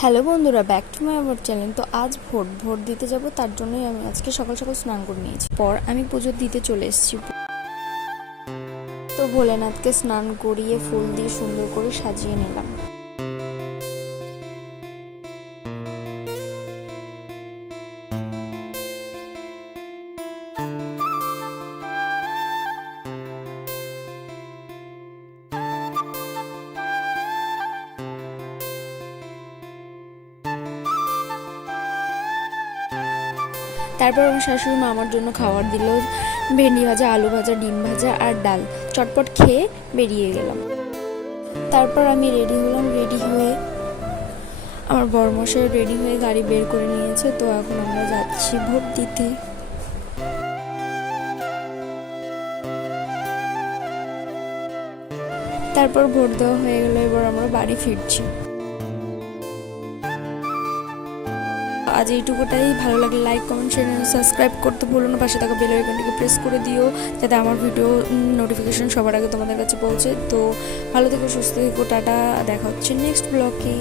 Hello বন্ধুরা, back to my our channel. তো আজ ভোট দিতে যাব, তার জন্যই আমি আজকে সকাল সকাল স্নান করে নিয়েছি। পর আমি পুজো দিতে চলে এসেছি। তো ভোলেনাথকে স্নান করিয়ে ফুল দিয়ে সুন্দর করে সাজিয়ে নিলাম। তারপর আমার শাশুড়ি মা আমার জন্য খাবার দিল, ভেন্ডি ভাজা, আলু ভাজা, ডিম ভাজা আর ডাল। চটপট খেয়ে বেরিয়ে গেলাম। তারপর আমি রেডি হলাম। রেডি হয়ে আমার বরমশাই রেডি হয়ে গাড়ি বের করে নিয়েছে। তো এখন আমরা যাচ্ছি ভোট দিতে। তারপর ভোট দেওয়া হয়ে গেল, এবার আমরা বাড়ি ফিরছি। আজ এইটুকুটাই। ভালো লাগলে লাইক, কমেন্ট, শেয়ার, সাবস্ক্রাইব করতে ভুলো না। পাশে থাকা বেল আইকনটিকে প্রেস করে দিও, যাতে আমার ভিডিও নোটিফিকেশন সবার আগে তোমাদের কাছে পৌঁছে। তো ভালো থেকো, সুস্থ থেকো, টাটা। দেখা হচ্ছে নেক্সট ব্লগে।